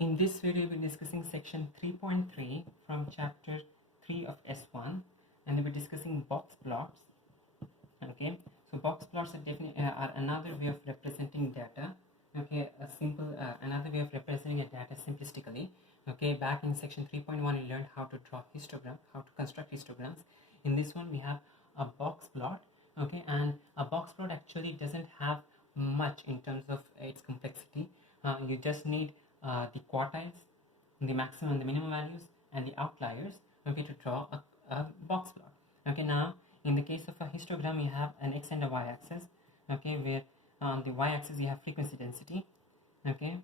In this video, we'll be discussing section 3.3 from chapter 3 of S1, and we'll be discussing box plots. Okay, so box plots are definitely are another way of representing data. Okay, a simple another way of representing a data simplistically. Okay, back in section 3.1, we learned how to draw histogram, how to construct histograms. In this one, we have a box plot. Okay, and a box plot actually doesn't have much in terms of its complexity. You just need the quartiles, the maximum and the minimum values, and the outliers, okay, to draw a box plot. Okay, now in the case of a histogram, you have an x and a y axis, okay, where on the y axis you have frequency density, okay,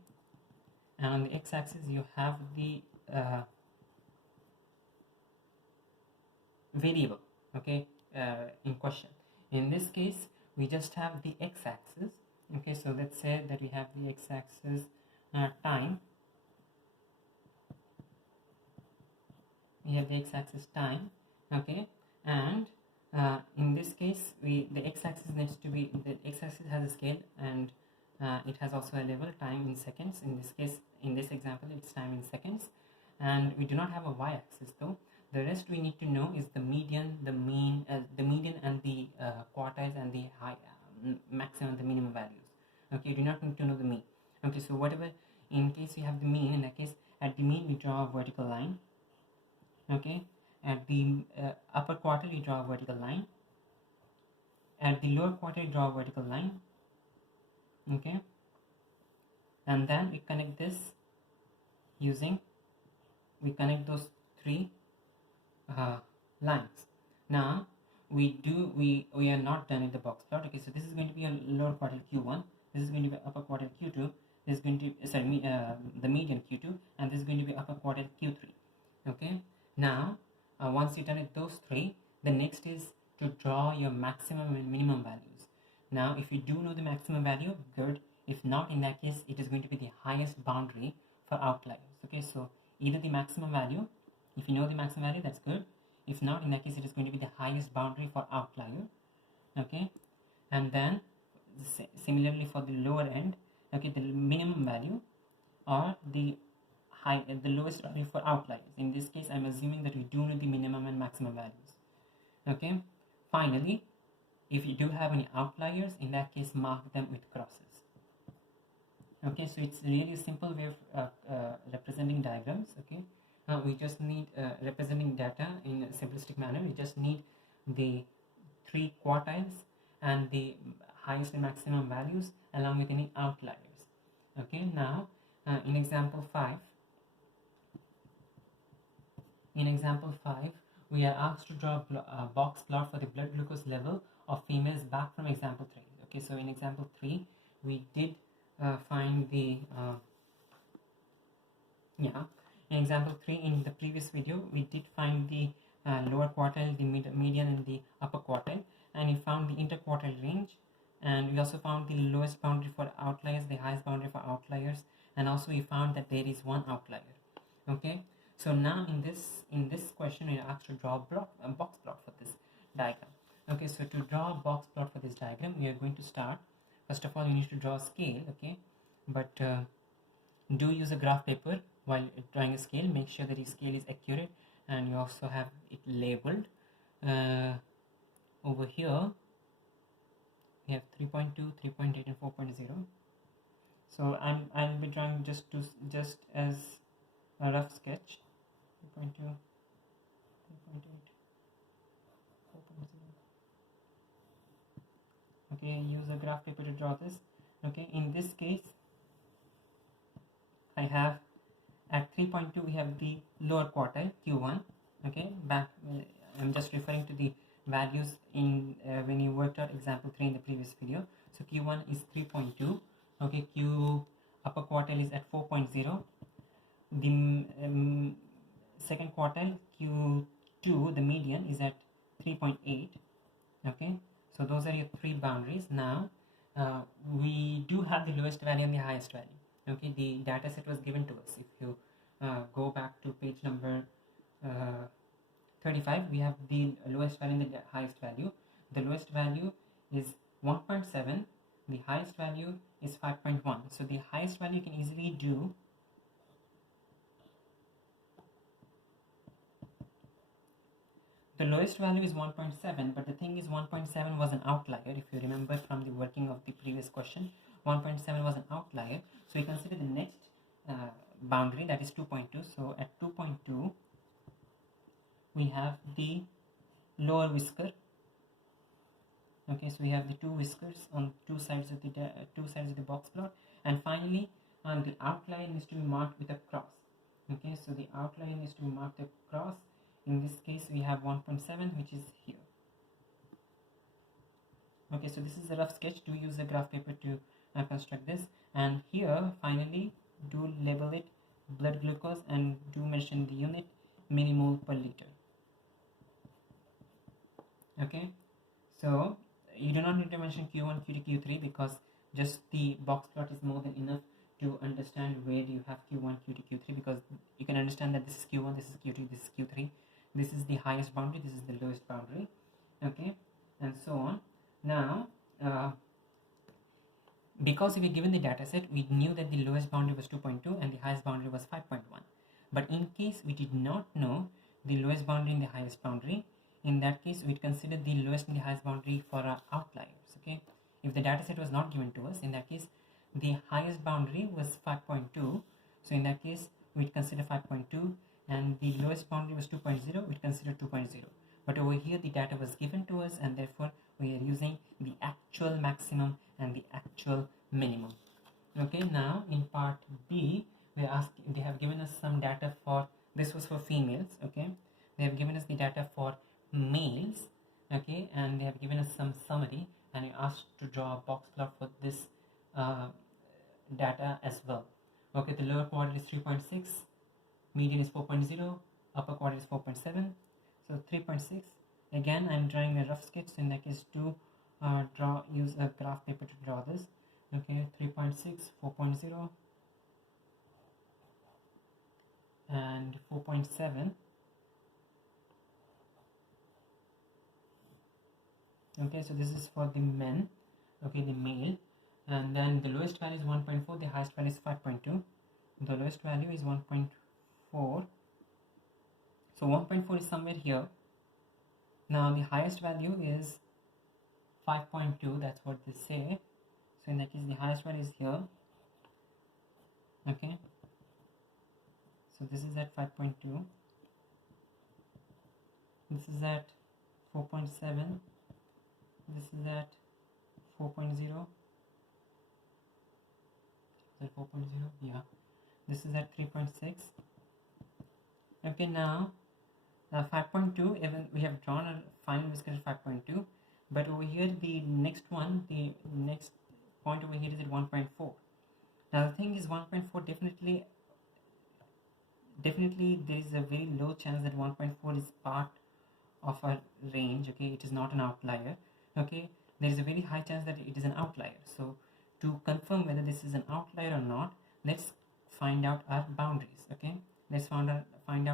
and on the x axis you have the variable, okay, in question. In this case, we just have the x axis. Okay, so let's say that we have the x axis time. We have the x axis time, okay, and in this case the x axis needs to be, the x axis has a scale, and it has also a level, time in seconds. In this case, in this example, it's time in seconds, and we do not have a y axis though. The rest we need to know is the median, the mean, the median and the quartiles and the high maximum and the minimum values. Okay, you do not need to know the mean. Okay, so whatever, in case we have the mean, in that case at the mean we draw a vertical line. Okay, at the upper quartile you draw a vertical line, at the lower quartile you draw a vertical line. Okay, and then we connect this using, we connect those three lines. Now we are not done with the box plot. Okay, so this is going to be a lower quartile Q1, this is going to be upper quartile Q2, this is going to the median Q2, and this is going to be upper quartile Q3. Okay, now once you're done with those three, the next is to draw your maximum and minimum values. Now if you do know the maximum value, good. If not, in that case it is going to be the highest boundary for outliers. Okay, so either the maximum value, if you know the maximum value, that's good. If not, in that case it is going to be the highest boundary for outlier. Okay, and then similarly for the lower end, okay, the minimum value or the lowest value for outliers. In this case, I'm assuming that we do know the minimum and maximum values. Okay, finally, if you do have any outliers, in that case mark them with crosses. Okay, so it's really a simple way of representing diagrams. Okay, we just need representing data in a simplistic manner. We just need the three quartiles and the highest and maximum values along with any outliers. Okay, now in example 5, we are asked to draw a box plot for the blood glucose level of females back from example 3. Okay, so in example 3, we did find the in example 3, in the previous video, we did find the lower quartile, the median, and the upper quartile, and we found the interquartile range, and we also found the lowest boundary for outliers, the highest boundary for outliers, and also we found that there is one outlier. Okay, so now in this question we are asked to draw a box plot for this diagram. Okay, so to draw a box plot for this diagram, we are going to start, first of all you need to draw a scale. Okay, but do use a graph paper while drawing a scale. Make sure that your scale is accurate and you also have it labeled. Over here we have 3.2, 3.8 and 4.0. so I'll be drawing just as a rough sketch. 3.2, 3.8, 4.0. okay, use a graph paper to draw this. Okay, in this case I have at 3.2 we have the lower quartile Q1. Okay, I'm just referring to the values in when you worked out example 3 in the previous video. So Q1 is 3.2. okay, upper quartile is at 4.0. the second quartile Q2, the median, is at 3.8. okay, so those are your three boundaries. Now we do have the lowest value and the highest value. Okay, the data set was given to us. If you go back to page number 35, we have the lowest value and the highest value. The lowest value is 1.7, the highest value is 5.1. so the highest value you can easily do The lowest value is 1.7, but the thing is 1.7 was an outlier. If you remember from the working of the previous question, 1.7 was an outlier. So we consider the next boundary, that is 2.2. So at 2.2, we have the lower whisker. Okay, so we have the two whiskers on two sides of the box plot, and finally the outline needs to be marked with a cross. Okay, so the outline needs to be marked with a cross. In this case, we have 1.7, which is here. Okay, so this is a rough sketch. Do use a graph paper to construct this, and here finally do label it blood glucose and do mention the unit millimole per liter. Okay, so you do not need to mention Q1, Q2, Q3 because just the box plot is more than enough to understand where you have Q1, Q2, Q3, because you can understand that this is Q1, this is Q2, this is Q3, this is the highest boundary, this is the lowest boundary. Okay, and so on. Now because we were given the data set, we knew that the lowest boundary was 2.2 and the highest boundary was 5.1. But in case we did not know the lowest boundary and the highest boundary, in that case we'd consider the lowest and the highest boundary for our outliers. Okay, if the data set was not given to us, in that case the highest boundary was 5.2. So in that case we'd consider 5.2, and the lowest boundary was 2.0, we'd consider 2.0. But over here the data was given to us, and therefore we are using the actual maximum and the actual minimum. Okay, now in part B, they have given us some data for, this was for females. Okay, they have given us the data for males. Okay, and they have given us some summary, and we asked to draw a box plot for this data as well. Okay, the lower quadrant is 3.6, median is 4.0, upper quadrant is 4.7. So 3.6. Again, I'm drawing a rough sketch. In that case, to use a graph paper to draw this. Okay, 3.6, 4.0, and 4.7. Okay, so this is for the men. Okay, the male, and then the lowest value is 1.4. The highest value is 5.2. The lowest value is 1.4. So 1.4 is somewhere here. Now the highest value is 5.2. That's what they say. So in that case, the highest value is here. Okay. So this is at 5.2. This is at 4.7. This is at 4.0. Is that 4.0? Yeah. This is at 3.6. Okay, now 5.2, even we have drawn a final whisker at 5.2, but over here the next point over here is at 1.4. Now the thing is 1.4 definitely there is a very low chance that 1.4 is part of a range. Okay, it is not an outlier. Okay, there is a very high chance that it is an outlier. So to confirm whether this is an outlier or not, let's find out our boundaries. Okay, let's find out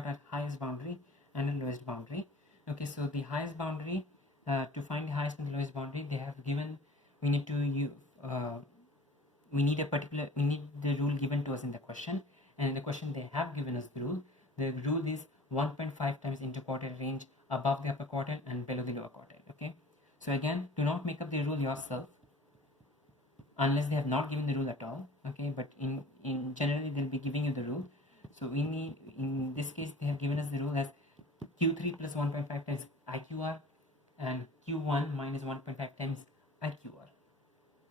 our highest boundary and the lowest boundary. Okay, so the highest boundary, to find the highest and the lowest boundary, they have given, we need the rule given to us in the question, and in the question they have given us the rule. The rule is 1.5 times interquartile range above the upper quartile and below the lower quartile. Okay, so again, do not make up the rule yourself unless they have not given the rule at all. Okay, but in generally they'll be giving you the rule. So we need, in this case they have given us the rule as Q3 plus 1.5 times IQR and Q1 minus 1.5 times IQR.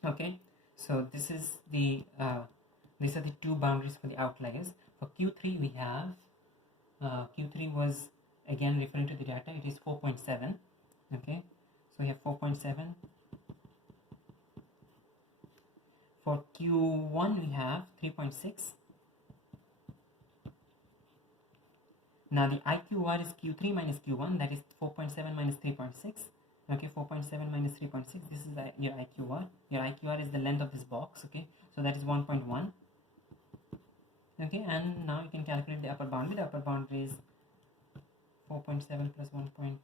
Okay, so this is the these are the two boundaries for the outliers. For Q3 we have Q3 was, again referring to the data, it is 4.7. Okay, so we have 4.7. For Q1 we have 3.6. Now the IQR is Q3 minus Q1, that is 4.7 minus 3.6. Okay, 4.7 minus 3.6, this is your IQR. Your IQR is the length of this box. Okay, so that is 1.1. Okay, and now you can calculate the upper boundary. The upper boundary is 4.7 plus 1.65,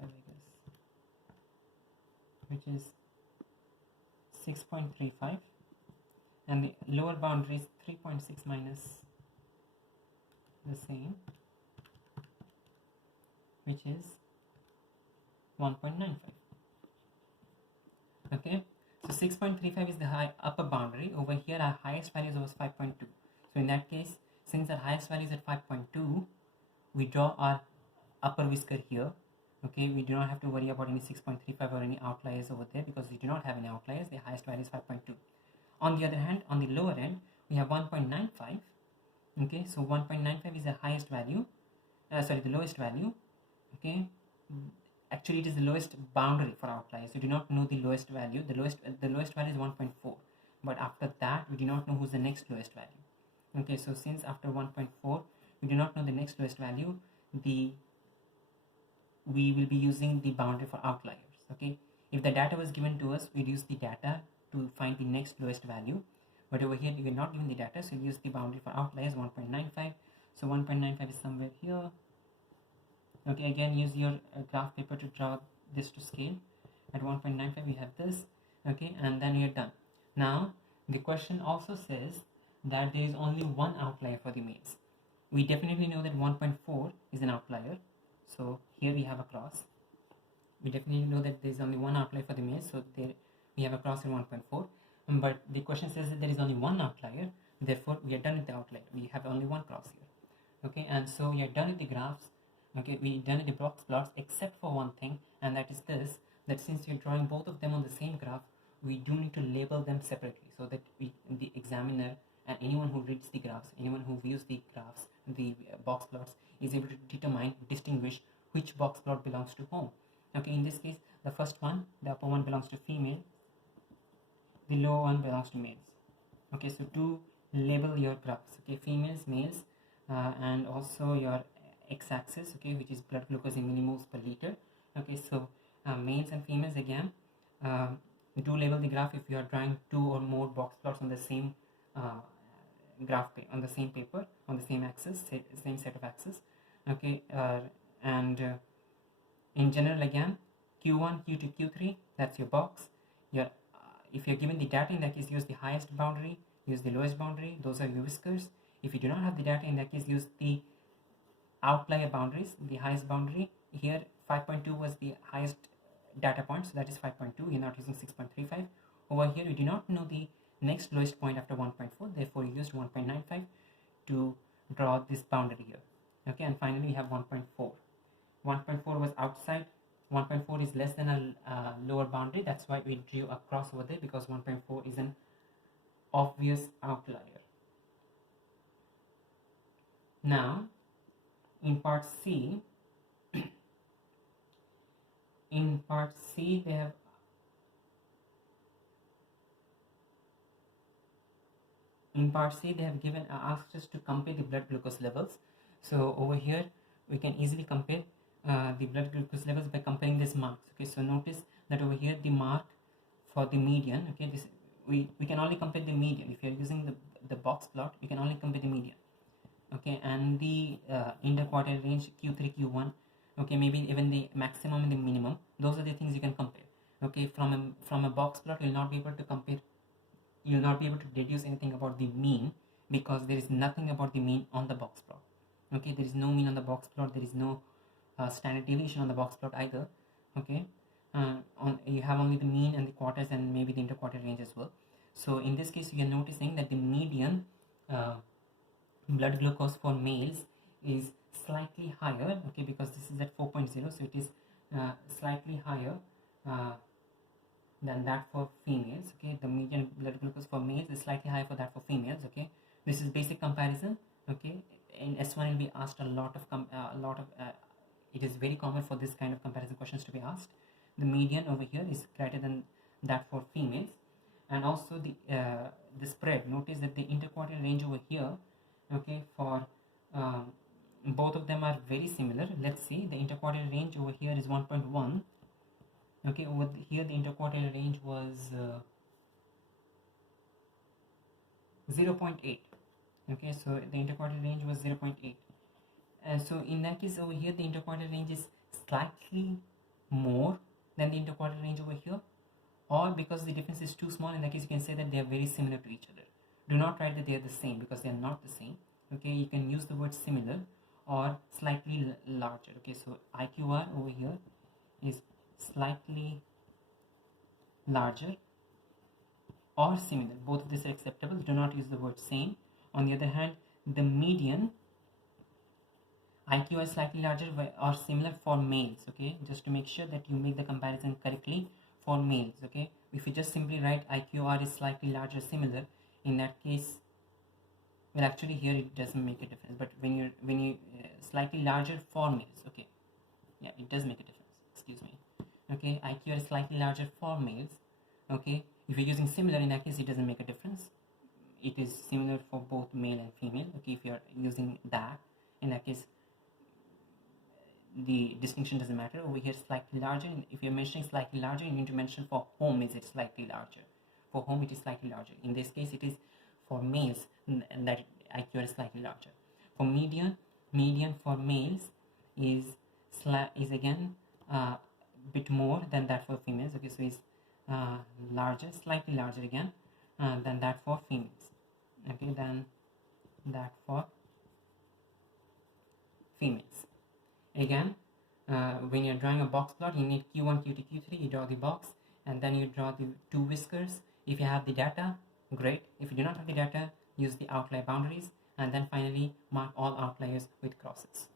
I guess, which is 6.35, and the lower boundary is 3.6 minus the same, which is 1.95. Okay, so 6.35 is the upper boundary. Over here our highest value was 5.2. So in that case, since our highest value is at 5.2, we draw our upper whisker here. Okay, we do not have to worry about any 6.35 or any outliers over there because we do not have any outliers. The highest value is 5.2. On the other hand, on the lower end, we have 1.95. Okay, so 1.95 is the highest value, the lowest value. Okay, actually it is the lowest boundary for outliers. You do not know the lowest value. The lowest value is 1.4, but after that we do not know who's the next lowest value. Okay, so since after 1.4 we do not know the next lowest value, we will be using the boundary for outliers. Okay, if the data was given to us, we'd use the data to find the next lowest value, but over here we are not given the data, so we use the boundary for outliers 1.95. so 1.95 is somewhere here. Okay, again use your graph paper to draw this to scale. At 1.95 we have this. Okay, and then we are done. Now the question also says that there is only one outlier for the males. We definitely know that 1.4 is an outlier, so here we have a cross. We definitely know that there is only one outlier for the males, so there we have a cross in 1.4. But the question says that there is only one outlier, therefore we are done with the outlier. We have only one cross here. Okay, and so we are done with the graphs. Okay, we done with the box plots except for one thing, and that is this, that since you're drawing both of them on the same graph, we do need to label them separately so that the examiner and anyone who reads the graphs, anyone who views the graphs, the box plots, is able to distinguish which box plot belongs to whom. Okay, in this case, the first one, the upper one belongs to female, the lower one belongs to males. Okay, so to label your graphs, okay, females, males, and also your x-axis, okay, which is blood glucose in millimoles per liter. Okay, so males and females again, do label the graph if you are drawing two or more box plots on the same graph on the same paper, on the same axis, same set of axes. Okay, and in general again, Q1, Q2, Q3, that's your box. Your if you're given the data, in that case use the highest boundary, use the lowest boundary, those are your whiskers. If you do not have the data, in that case use the outlier boundaries, the highest boundary. Here 5.2 was the highest data point, so that is 5.2. You're not using 6.35. Over here we do not know the next lowest point after 1.4, therefore you used 1.95 to draw this boundary here. Okay, and finally we have 1.4. 1.4 was outside. 1.4 is less than a lower boundary, that's why we drew a cross over there, because 1.4 is an obvious outlier. Now in part C, they have given asked us to compare the blood glucose levels. So over here we can easily compare the blood glucose levels by comparing these marks. Okay, so notice that over here the mark for the median, okay, this we can only compare the median. If you're using the box plot, you can only compare the median. Okay, and the interquartile range Q3, Q1, okay, maybe even the maximum and the minimum, those are the things you can compare. Okay, from a box plot you'll not be able to compare, you'll not be able to deduce anything about the mean, because there is nothing about the mean on the box plot. Okay, there is no mean on the box plot, there is no standard deviation on the box plot either. Okay, you have only the mean and the quarters and maybe the interquartile range as well. So in this case you are noticing that the median blood glucose for males is slightly higher, okay, because this is at 4.0, so it is slightly higher than that for females. Okay, the median blood glucose for males is slightly higher for that for females. Okay, this is basic comparison. Okay, in S1 will be asked a lot of it is very common for this kind of comparison questions to be asked. The median over here is greater than that for females, and also the spread. Notice that the interquartile range over here, okay, for both of them are very similar. Let's see, the interquartile range over here is 1.1. okay, over here the interquartile range was 0.8. okay, so the interquartile range was 0.8, and so in that case over here the interquartile range is slightly more than the interquartile range over here, or because the difference is too small, in that case you can say that they are very similar to each other. Do not write that they are the same, because they are not the same. Okay, you can use the word similar, or slightly larger. Okay, so IQR over here is slightly larger or similar. Both of these are acceptable. Do not use the word same. On the other hand, the median IQ is slightly larger or similar for males. Okay, just to make sure that you make the comparison correctly for males. Okay, if you just simply write IQR is slightly larger similar, in that case, well, actually here it doesn't make a difference, but when you slightly larger for males, okay, yeah, it does make a difference, excuse me. Okay, IQ is slightly larger for males. Okay, if you're using similar, in that case it doesn't make a difference, it is similar for both male and female. Okay, if you're using that, in that case the distinction doesn't matter. Over here slightly larger, if you're mentioning slightly larger, you need to mention for whom is it slightly larger. For whom it is slightly larger. In this case it is for males, and that IQ is slightly larger. For median for males is again bit more than that for females. Okay, so it's larger, slightly larger again than that for females. Okay, than that for females. Again, when you're drawing a box plot, you need Q1, Q2, Q3. You draw the box, and then you draw the two whiskers. If you have the data, great. If you do not have the data, use the outlier boundaries, and then finally mark all outliers with crosses.